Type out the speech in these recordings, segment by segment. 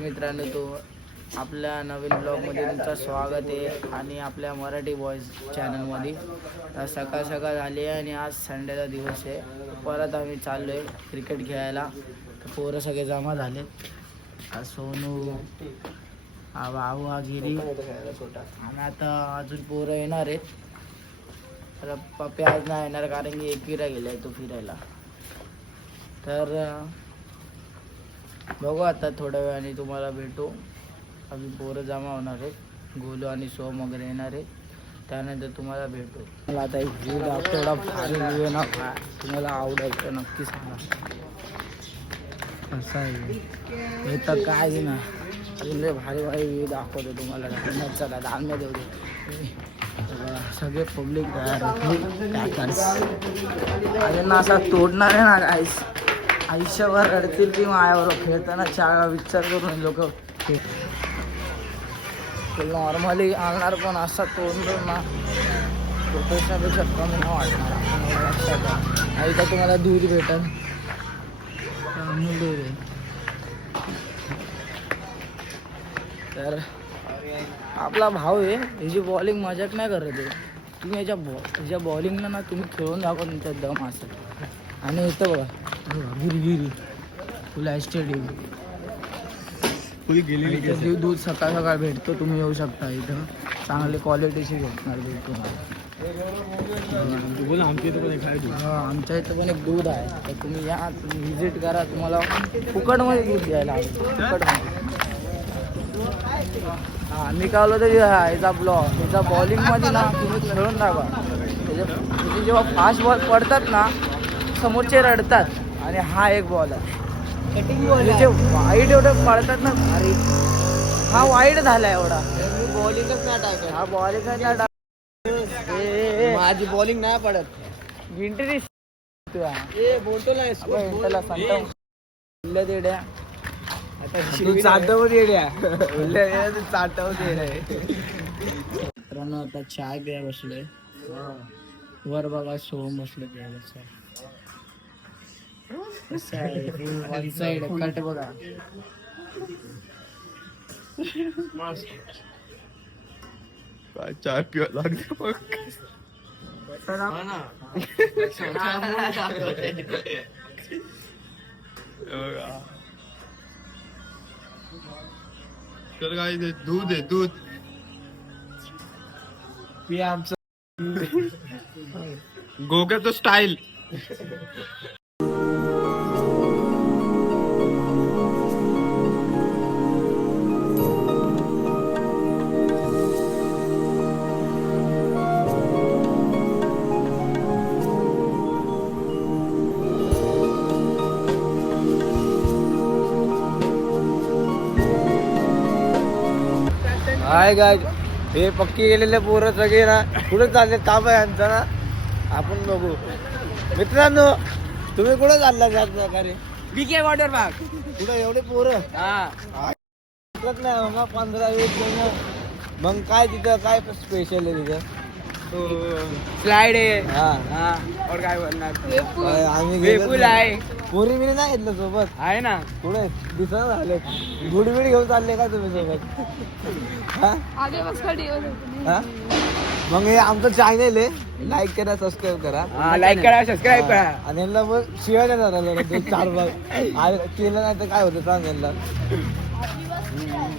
मित्रांनो, तो आपल्या नवीन ब्लॉगमध्ये तुमचं स्वागत आहे आणि आपल्या मराठी बॉयज चॅनलमध्ये सकाळ सकाळ झाली आहे आणि आज संडेचा दिवस आहे. परत आम्ही चाललो आहे क्रिकेट खेळायला. पोरं सगळे जमा झाले. सोनू, हा भाऊ, हा गिरी आणि आता अजून पोरं येणार आहेत. तर पप्पे आज नाही येणार कारण की एकविरा गेलाय तो फिरायला. तर बघू आता थोड्या वेळाने तुम्हाला भेटू. अजून पोरं जमा होणार आहेत. गोलू आणि सोम वगैरे येणार आहे. त्यानंतर तुम्हाला भेटू. मला आता एक व्ह्यू दाखवतो. एवढा भारी व्ह्यू आहे ना, तुम्हाला आवडेल तर नक्की सांगा. असं आहे हे तर काय ना, अजून भारी भारी व्ह्यू दाखवतो तुम्हाला. चला धान्य देऊ दे. सगळे पब्लिक तयार अजून असा तोडणार आहे ना गाईस. आयुष्यभर रडतील की मायावर खेळताना चार विचार करून लोक नॉर्मली आणणार, पण असा तोडलो ना प्रोफेशनलपेक्षा कमी न वाटणार. आणि तर तुम्हाला दूध भेटेल, अमूल दूध आहे. तर आपला भाऊ आहे, ह्याची बॉलिंग मजाक नाही करत आहे. तुम्ही ह्याच्या बॉलिंगला ना तुम्ही खेळून दाखवा तुमचा दम असेल. आणि इथं बघा गिरी फुल स्टेडियम फुल गेली. दूध सकाळ सकाळ भेटतो, तुम्ही येऊ शकता. इथं चांगली क्वालिटीची भेटणार दूध तुम्हाला. आमच्या इथं पण एक दूध आहे, तर तुम्ही या, तुम्ही व्हिजिट करा. तुम्हाला फुकटमध्ये दूध द्यायला हवं, फुकटमध्ये. हां, मी काय बोललो तर याचा बॉलिंगमध्ये ना तुम्ही खेळून टाका. त्याचे जेव्हा फास्ट बॉल पडतात ना समोरचे रडतात. आणि हा एक बॉल आहे जे वाईट एवढे पडतात ना भारी. हा वाईट झाला एवढा. बॉलिंगच नाही टाकत. हा बॉलिंग नाही टाकत. माझी बॉलिंग नाही पडत. गिंटरी बोलतो ना देड्या. मित्रांनो, आता चाय प्याय बसलोय. वर बघा सोहम बसले प्यायला. वन साइड कट बघा. काय चाय पिवा लागते मग. तर काय दूध आहे, दूध आमचं गोग्याचं स्टाईल. हाय गाय, हे पक्की गेलेले पोरं सगळे ना कुठे चालले ताप आहे यांचा ना. आपण बघू. मित्रांनो, तुम्ही कुठे चालला त्याच प्रकारे? BK water park. कुठं एवढे पोरं? नाही मग 15-20 जण. मग काय तिथं काय स्पेशल आहे तिथं? स्लाइड आहे. हा और काय बोलणार. आम्ही वेपूल आहे. पोरी बिरी नाही घेतलं सोबत? आहे ना. कुठे दिसत झाले गुडबिड घेऊन चालले का तुम्ही सोबत? मग हे आमचं चॅनल आहे, लाईक करा, सबस्क्राईब करा. लाईक करा, सबस्क्राईब करा. आणि यांना मग शिवाय झालं 2-4 भाग केलं नाही तर काय होतं सांग यांना.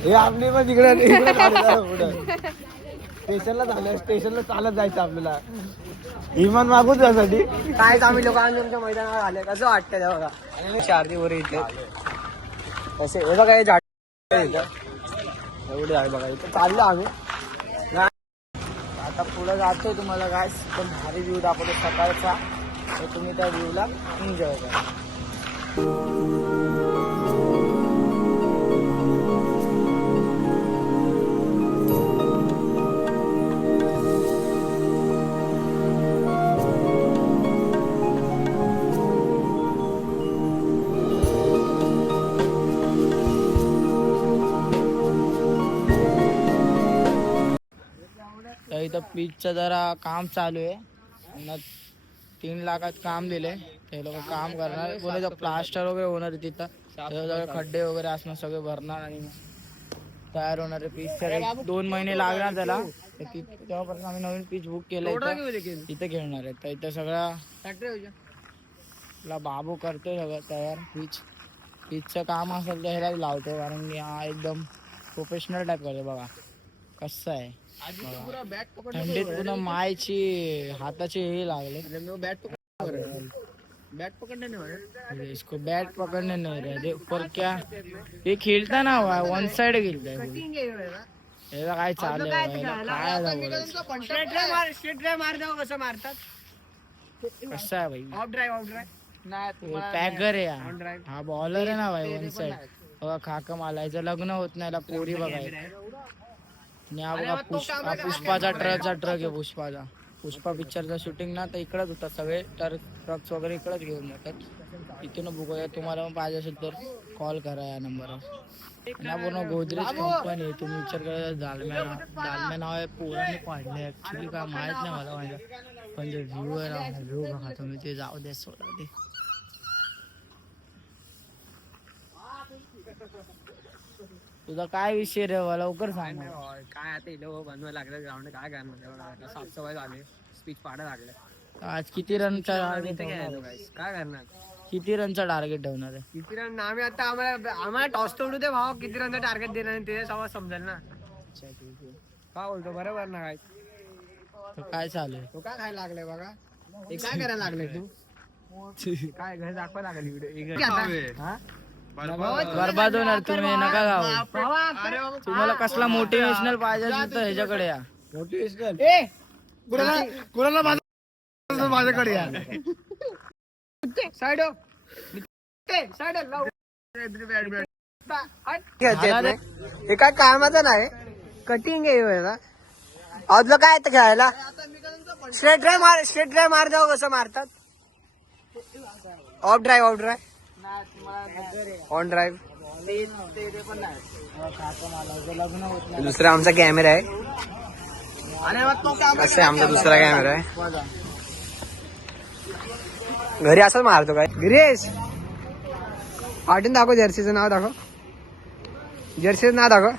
हे आपली पण तिकडे पुढं स्टेशनला झालं. स्टेशनला चालत जायचं आपल्याला विमान मागून जायसाठी. काय आम्ही लोक आमच्या मैदानावर आले, कसं वाटतं ते बघा. आणि शारदी वर इथे कसे हे बघा, हे झाड एवढे आहे बघा. इथं चाललो आम्ही. आता पुढे जातोय. तुम्हाला काय पण भारी व्ह्यू दाखवतो सकाळचा, तर तुम्ही त्या व्ह्यूला एन्जॉय करा. इथं पिचचं जरा काम चालू आहे. 3 लाखात काम दिले. ते लोक काम करणार. कोणाचं प्लास्टर वगैरे होणार तिथं. सगळे खड्डे वगैरे असणार सगळे भरणार आणि तयार होणारे पीच 2 महिने लागणार त्याला. तेव्हापासून आम्ही नवीन पीच बुक केलंय इथे खेळणार आहे. तर इथं सगळा बाबू करतोय सगळं तयार. पीचचं काम असेल तर ह्यालाच लावतो कारण की हा एकदम प्रोफेशनल टाईप करतो. बघा कसं आहे, थंडीत पुन्हा मायची हाताची हे लागले. बैट पकड़ने नहीं, इसको बैट पकड़ने नहीं रहे पर क्या ये खेलता ना वन साइड खेलता है याला काय चालू आहे, कसं आहे भाई. पॅकर आहे हा बॉलर आहे ना भाई वन साइड. बघा खाका मालायचं लग्न होत नाही पोरी बघायला. आणि हा बघा पुष्पाचा ट्रक आहे. पुष्पा पिक्चरचा शूटिंग ना तर इकडंच होता. सगळे ट्रक्स वगैरे इकडंच घेऊन जातात. इथून बघूया. तुम्हाला पण पाहिजे असेल तर कॉल करा या नंबरवर. ना पूर्ण गोदरेज कंपनी. तुम्ही विचार करा दालम्या नाव आहे. पोरांनी पाडले ऍक्च्युली काय माहित नाही मला माझ्या, पण जे व्ह्यू आहे ना व्ह्यू बघा तुम्ही. ते जाऊ दे सोडा ते. तुझा काय विषय रे मला लवकर सांग. काय आता इथं बनवायला लागलं ग्राउंड. काय करणार, साफसफाई झाली, स्पीच पाडा लागलं. आज किती रनचा टार्गेट काय करणार, किती रनचा टार्गेट ठेवणार आहे? किती रन आम्ही आता आम्हाला टॉस तोडू दे भाव. किती रनचं टार्गेट देणार ते सगळं समजेल ना. काय बोलतो बरोबर ना. काय काय चालू आहे? तो काय खायला लागलाय बघा. हे काय करायला लागलाय तू? काय घर दाखवा लागली व्हिडिओ. बरबाद होणार तुम्ही. नका गाव. तुम्हाला कसला मोटिवेशनल पाहिजे असेल तर ह्याच्याकडे या. मोटिवेशनल माझ्याकडे या. साइड हे काय कामाचं नाही. कटिंग आहे अजून काय येतं खेळायला. स्ट्रेट ड्राईव्ह मार जाऊ. कसं मारतात. Of drive on drive. दुसरा आमचा कॅमेरा आहे. असं आमचा दुसरा कॅमेरा आहे. घरी असंच मारतो काय. गिरीश पाठवून दाखव. जर्सीचं नाव दाखव. जर्सीचं नाव दाखव.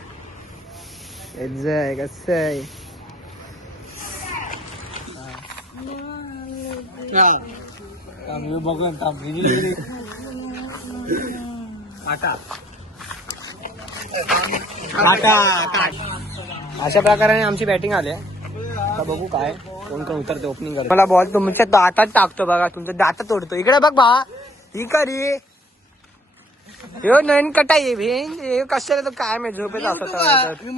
कसं आहे. बघून अशा प्रकारे आमची बॅटिंग आली. आता बघू काय कोण उतरते ओपनिंग करतो. मला बॉल तुमच्या दातात टाकतो बघा. तुमच्या दातात तोडतो. इकडे बघ बा. ही करी ह्यो नयन कटा ये भेन. कशाला तर काय मी झोपेत असत. मी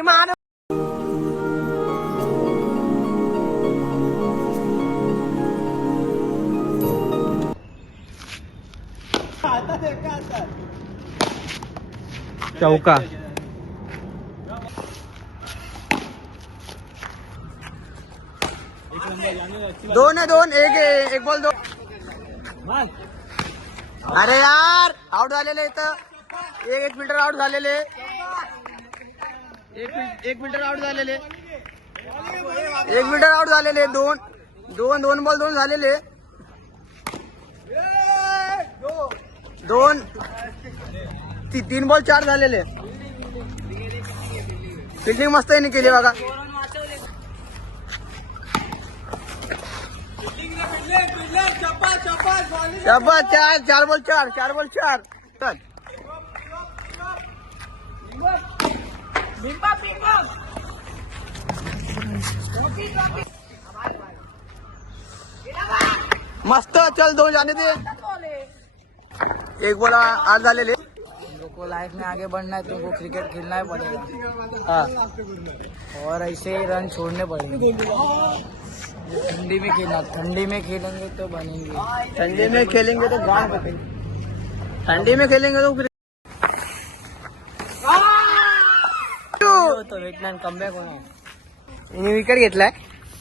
मार चौका. दोन एक बॉल 2. अरे यार आउट झालेले इथं. एक मिनिटर आउट झालेले. एक मिनिटर आउट झालेले. 2 बॉल 2 झालेले. 3 बॉल 4 झालेले. फिल्डिंग मस्त यांनी केली बघा. शाबास. 4 बॉल 4 चल. मस्त चल. 2 जाने दे. 1 बॉल 8 झालेले. तुमको लाइफ में आगे बढ़ना है, तुमको क्रिकेट खेलना ही पड़ेगा. हाँ. और ऐसे ही रन छोड़ने पड़ेंगे. ठंडी में खेलना. ठंडी में खेलेंगे तो बनेंगे. ठंडी में खेलेंगे तो गाँव पे. ठंडी में खेलेंगे तो वेटलँड कमबॅक होणार. इने विकेट घेतलाय.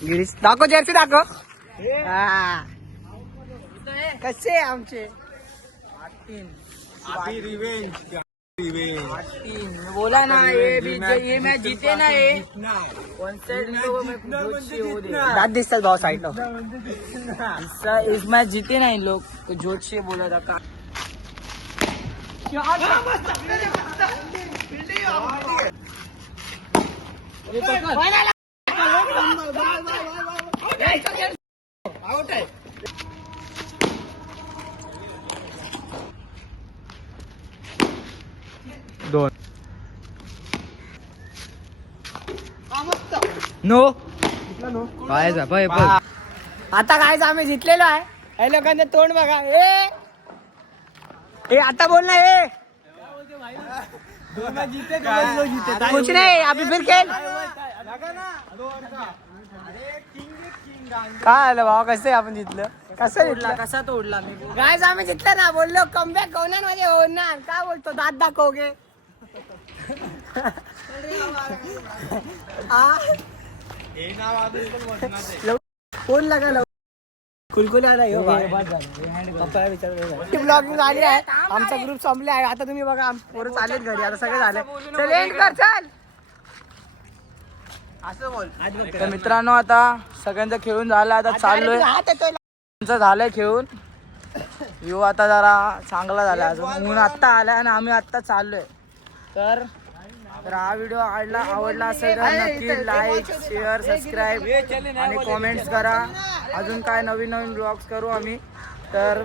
गिरीश दाखव. जर्सी दाखव. कसे आमचे 8 बोला ना. ये मैच जीते ना. ये वन साइड दात दिसतात भाऊ साईड. इस मैच जीते ना इन लोग. तो जोश से बोला था. दोन नो आता काय आम्ही जिंकलेलो आहे हे लोकांचं तोंड बघा ए आता बोल ना ए कुछ नाही आपली फिर खेळ काय आलं भावा कसं आपण जिंकलं कसं जिंकलं कसा तोडला मी गायज आम्ही जिंकलं ना बोललो कमबॅक होणार मध्ये होणार काय बोलतो दात दाखवगे फोन लगा कुलकुल आला ब्लॉगिंग झाली आहे आमचा ग्रुप संपला आहे आता तुम्ही बघा पोरं चाललेत घरी आता सगळं झालं चल एंड कर चल असं बोल तर मित्रांनो आता सगळ्यांचं खेळून झालं आता चाललोय आमचं झालंय खेळून व्ह्यू आता जरा चांगला झाला अजून ऊन आत्ता आलाय आणि आम्ही आत्ता चाललोय तर हा व्हिडिओ आवडला असेल तर नक्की लाईक शेअर सबस्क्राईब आणि कॉमेंट्स करा अजून काय नवीन नवीन ब्लॉग्स करू आम्ही तर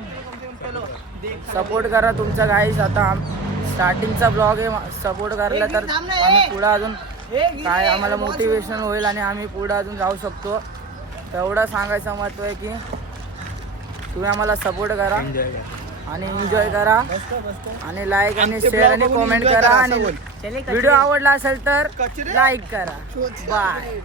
सपोर्ट करा तुमचा गाईस आता स्टार्टिंगचा ब्लॉग आहे सपोर्ट करला तर आम्ही पुढं अजून काय आम्हाला मोटिवेशन होईल आणि आम्ही पुढं अजून जाऊ शकतो तेवढं सांगायचं महत्त्व आहे की तुम्ही आम्हाला सपोर्ट करा आणि एन्जॉय करा आणि लाईक आणि शेअर आणि कॉमेंट करा आणि व्हिडिओ आवडला असेल तर लाईक करा बाय.